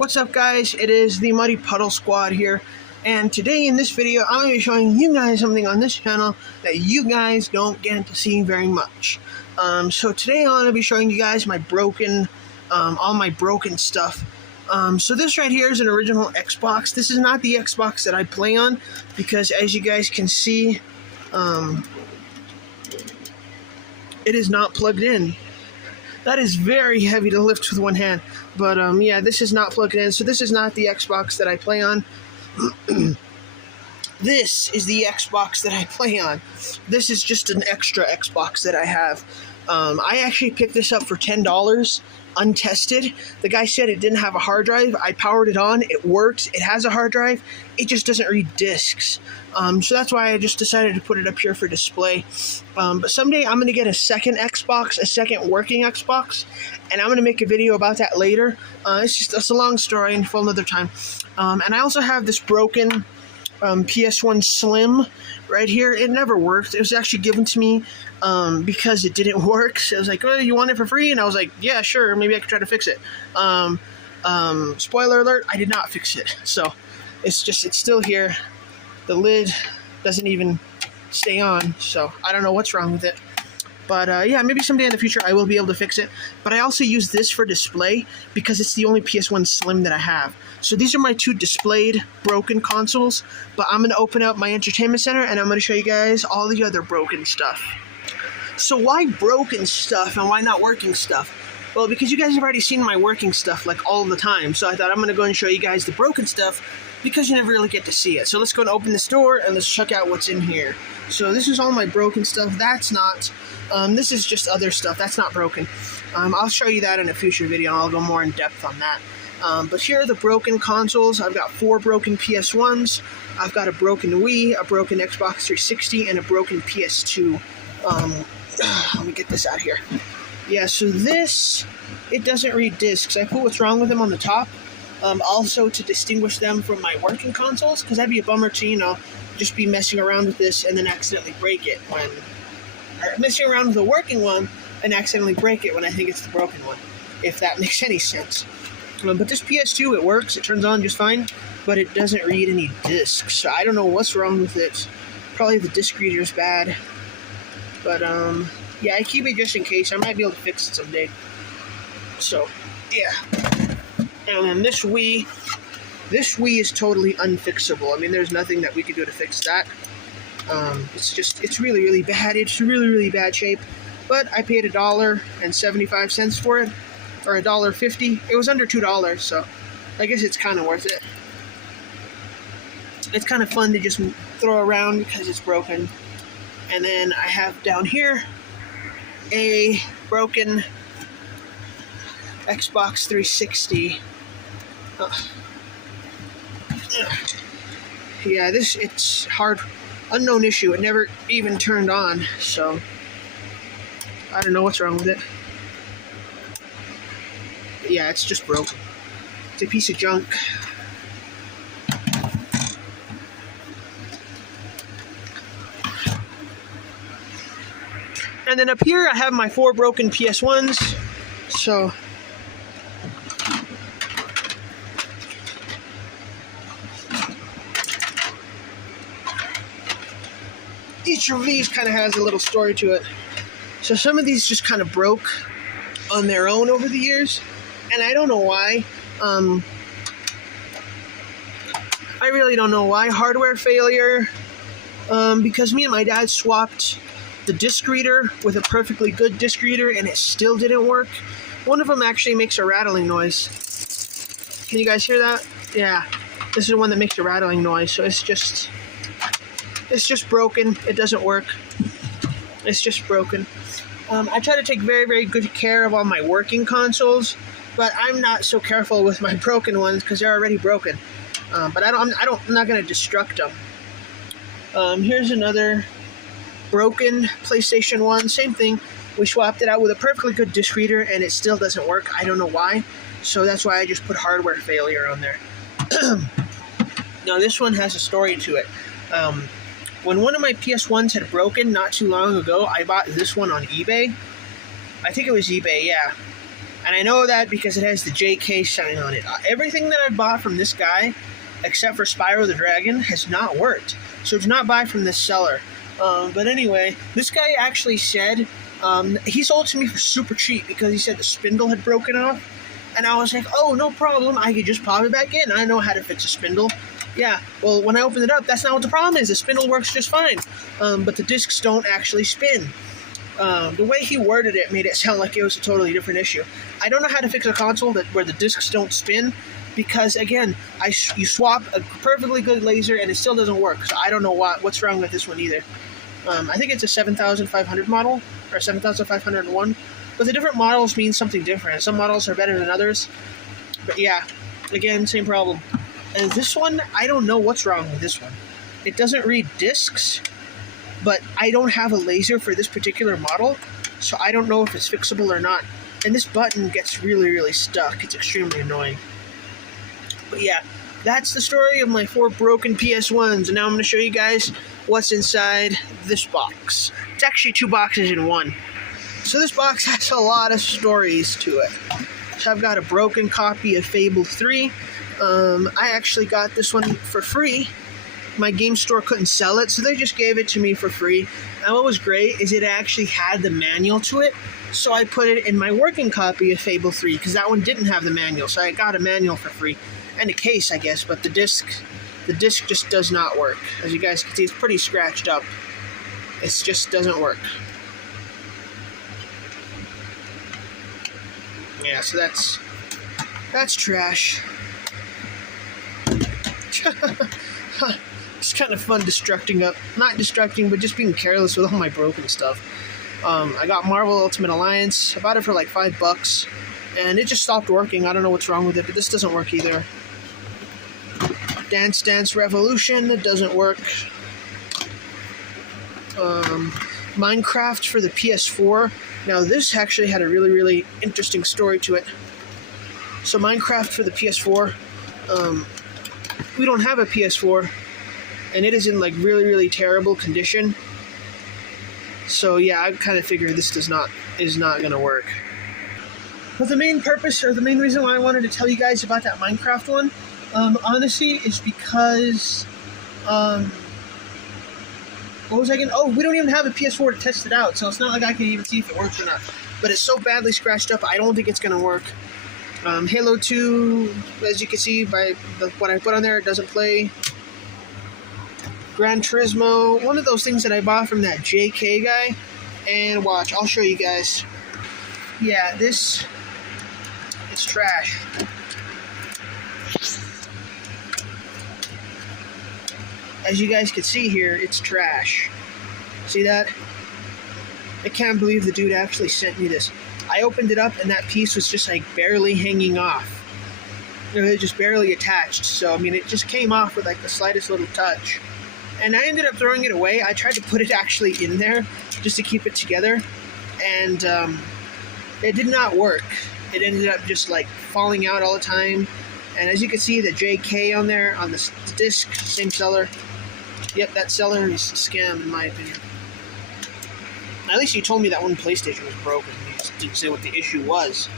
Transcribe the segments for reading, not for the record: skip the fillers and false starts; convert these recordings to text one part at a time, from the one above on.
What's up, guys? It is the Muddy Puddle Squad here, and today in this video I'm going to be showing you guys something on this channel that you guys don't get to see very much. So today I'm going to be showing you guys my all my broken stuff. So this right here is an original Xbox. This is not the Xbox that I play on, because as you guys can see, it is not plugged in. That is very heavy to lift with one hand. But yeah, this is not plugged in, so this is not the Xbox that I play on. This is the Xbox that I play on. This is just an extra Xbox that I have. I actually picked this up for $10, untested. The guy said it didn't have a hard drive. I powered it on. It works. It has a hard drive. It just doesn't read discs. So that's why I just decided to put it up here for display. But someday I'm going to get a second Xbox, a second working Xbox, and I'm going to make a video about that later. It's a long story and for another time. And I also have this broken PS1 Slim right here. It never worked. It was actually given to me because it didn't work. So it was like, oh, you want it for free? And I was like, yeah, sure, maybe I could try to fix it. Spoiler alert, I did not fix it. So it's still here. The lid doesn't even stay on, so I don't know what's wrong with it. But yeah, maybe someday in the future I will be able to fix it. But I also use this for display because it's the only PS1 Slim that I have. So these are my two displayed broken consoles. But I'm going to open up my entertainment center and I'm going to show you guys all the other broken stuff. So why broken stuff and why not working stuff? Well, because you guys have already seen my working stuff like all the time. So I thought I'm going to go and show you guys the broken stuff because you never really get to see it. So let's go and open this door and let's check out what's in here. So this is all my broken stuff. That's not. This is just other stuff. That's not broken. I'll show you that in a future video. I'll go more in depth on that. But here are the broken consoles. I've got 4 broken PS1s. I've got a broken Wii, a broken Xbox 360, and a broken PS2. Let me get this out here. Yeah, so this, it doesn't read discs. I put what's wrong with them on the top. Also to distinguish them from my working consoles, because that'd be a bummer to, you know, just be messing around with this and then accidentally break it when, or messing around with a working one and accidentally break it when I think it's the broken one, if that makes any sense. But this PS2, it works, it turns on just fine, but it doesn't read any discs. So I don't know what's wrong with it. Probably the disc reader's bad. But yeah, I keep it just in case. I might be able to fix it someday. So yeah. And then this Wii is totally unfixable. I mean, there's nothing that we could do to fix that. It's really, really bad. It's really, really bad shape. But I paid $1.75 for it, or $1.50. It was under $2, so I guess it's kind of worth it. It's kind of fun to just throw around because it's broken. And then I have down here a broken Xbox 360. Yeah, it's hard, unknown issue. It never even turned on, so I don't know what's wrong with it. But yeah, it's just broken. It's a piece of junk. And then up here I have my 4 broken PS1s. So each of these kind of has a little story to it. So some of these just kind of broke on their own over the years, and I don't know why. I really don't know why. Hardware failure, because me and my dad swapped the disc reader with a perfectly good disc reader and it still didn't work. One of them actually makes a rattling noise. Can you guys hear that? Yeah, this is the one that makes a rattling noise. So it's just broken. It doesn't work. It's just broken. I try to take very, very good care of all my working consoles, but I'm not so careful with my broken ones because they're already broken. But I'm not going to destruct them. Here's another broken PlayStation 1. Same thing. We swapped it out with a perfectly good disc reader and it still doesn't work. I don't know why. So that's why I just put hardware failure on there. Now this one has a story to it. When one of my PS1s had broken not too long ago, I bought this one on eBay. I think it was eBay, yeah. And I know that because it has the JK sign on it. Everything that I bought from this guy, except for Spyro the Dragon, has not worked. So do not buy from this seller. But anyway, this guy actually said, he sold it to me for super cheap because he said the spindle had broken off. And I was like, oh, no problem. I could just pop it back in. I know how to fix a spindle. Yeah, well, when I opened it up, that's not what the problem is. The spindle works just fine. But the discs don't actually spin. The way he worded it made it sound like it was a totally different issue. I don't know how to fix a console where the discs don't spin because, again, you swap a perfectly good laser and it still doesn't work. So I don't know what's wrong with this one either. I think it's a 7500 model, or 7501. But the different models mean something different. Some models are better than others. But yeah, again, same problem. And this one, I don't know what's wrong with this one. It doesn't read discs, but I don't have a laser for this particular model, so I don't know if it's fixable or not. And this button gets really, really stuck. It's extremely annoying. But yeah, that's the story of my 4 broken PS1s. And now I'm going to show you guys what's inside this box. It's actually 2 boxes in one. So this box has a lot of stories to it. So I've got a broken copy of Fable 3. I actually got this one for free. My game store couldn't sell it, so they just gave it to me for free. And what was great is it actually had the manual to it, so I put it in my working copy of Fable 3, because that one didn't have the manual, so I got a manual for free. And a case, I guess, but the disc just does not work. As you guys can see, it's pretty scratched up. It just doesn't work. Yeah, so that's trash. It's kind of fun not destructing, but just being careless with all my broken stuff. I got Marvel Ultimate Alliance. I bought it for like $5, and it just stopped working. I don't know what's wrong with it, but this doesn't work either. Dance Dance Revolution, it doesn't work. Minecraft for the PS4. Now this actually had a really, really interesting story to it. So Minecraft for the PS4, we don't have a PS4, and it is in like really, really terrible condition. So yeah, I kind of figured this is not going to work. But the main purpose, or the main reason why I wanted to tell you guys about that Minecraft one, honestly, is because, what was I going to... Oh, we don't even have a PS4 to test it out, so it's not like I can even see if it works or not. But it's so badly scratched up, I don't think it's going to work. Halo 2, as you can see by what I put on there, it doesn't play. Gran Turismo, one of those things that I bought from that JK guy. And watch, I'll show you guys. Yeah, this is trash. As you guys can see here, it's trash. See that? I can't believe the dude actually sent me this. I opened it up and that piece was just like barely hanging off. It was just barely attached. So, I mean, it just came off with like the slightest little touch. And I ended up throwing it away. I tried to put it actually in there just to keep it together. And it did not work. It ended up just like falling out all the time. And as you can see, the JK on there, on the disc, same seller. Yep, that seller is a scam in my opinion. At least you told me that one PlayStation was broken. You just didn't say what the issue was.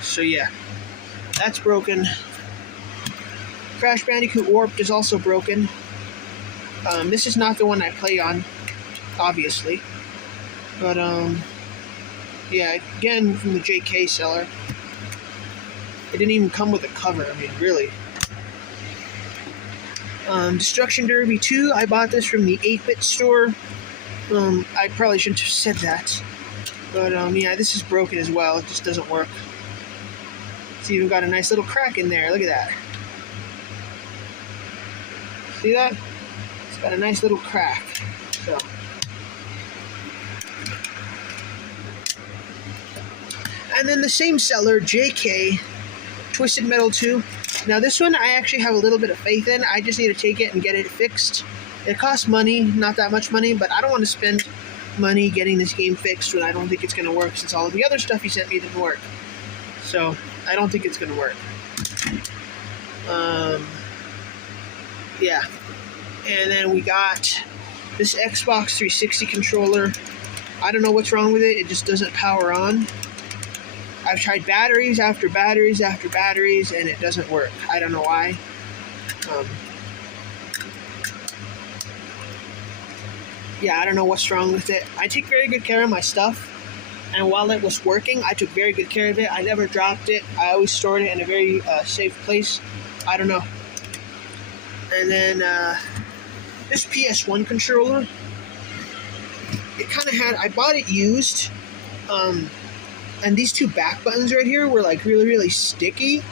So yeah, that's broken. Crash Bandicoot Warped is also broken. This is not the one I play on, obviously. But, yeah, again, from the JK seller. It didn't even come with a cover, I mean, really. Destruction Derby 2, I bought this from the 8-Bit store. I probably shouldn't have said that. But, yeah, this is broken as well. It just doesn't work. It's even got a nice little crack in there. Look at that. See that? It's got a nice little crack. So. And then the same seller, JK, Twisted Metal 2. Now this one I actually have a little bit of faith in. I just need to take it and get it fixed. It costs money, not that much money, but I don't want to spend money getting this game fixed when I don't think it's going to work, since all of the other stuff he sent me didn't work. So, I don't think it's going to work. Yeah. And then we got this Xbox 360 controller. I don't know what's wrong with it. It just doesn't power on. I've tried batteries after batteries after batteries, and it doesn't work. I don't know why. Yeah, I don't know what's wrong with it. I take very good care of my stuff, and while it was working, I took very good care of it. I never dropped it. I always stored it in a very safe place. I don't know. And then this PS1 controller, it kind of had, I bought it used, and these two back buttons right here were like really, really sticky.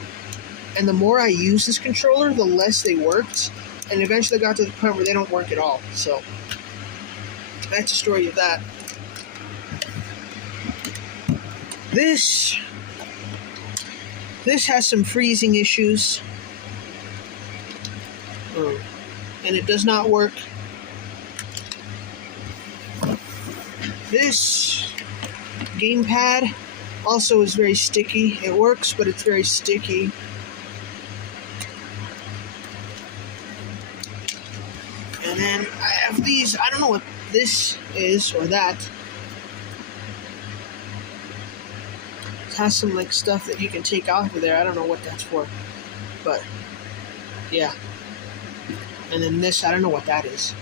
And the more I used this controller, the less they worked. And eventually got to the point where they don't work at all. So that's the story of that. This has some freezing issues. And it does not work. This gamepad also is very sticky. It works, but it's very sticky. And then I have these, I don't know what this is or that. It has some like stuff that you can take off of there. I don't know what that's for. But yeah. And then this, I don't know what that is.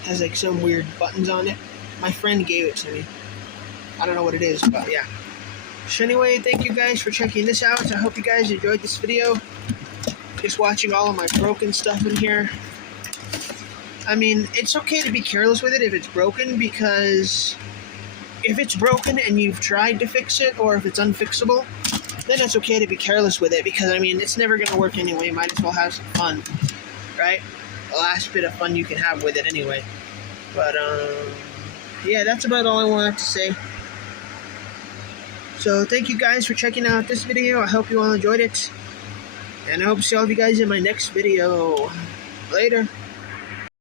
It has like some weird buttons on it. My friend gave it to me. I don't know what it is, but yeah. So anyway, thank you guys for checking this out. I hope you guys enjoyed this video. Just watching all of my broken stuff in here. I mean, it's okay to be careless with it if it's broken, because if it's broken and you've tried to fix it, or if it's unfixable, then it's okay to be careless with it, because I mean, it's never going to work anyway. Might as well have some fun, right? The last bit of fun you can have with it anyway. But yeah, that's about all I wanted to say. So thank you guys for checking out this video. I hope you all enjoyed it, and I hope to see all of you guys in my next video. Later.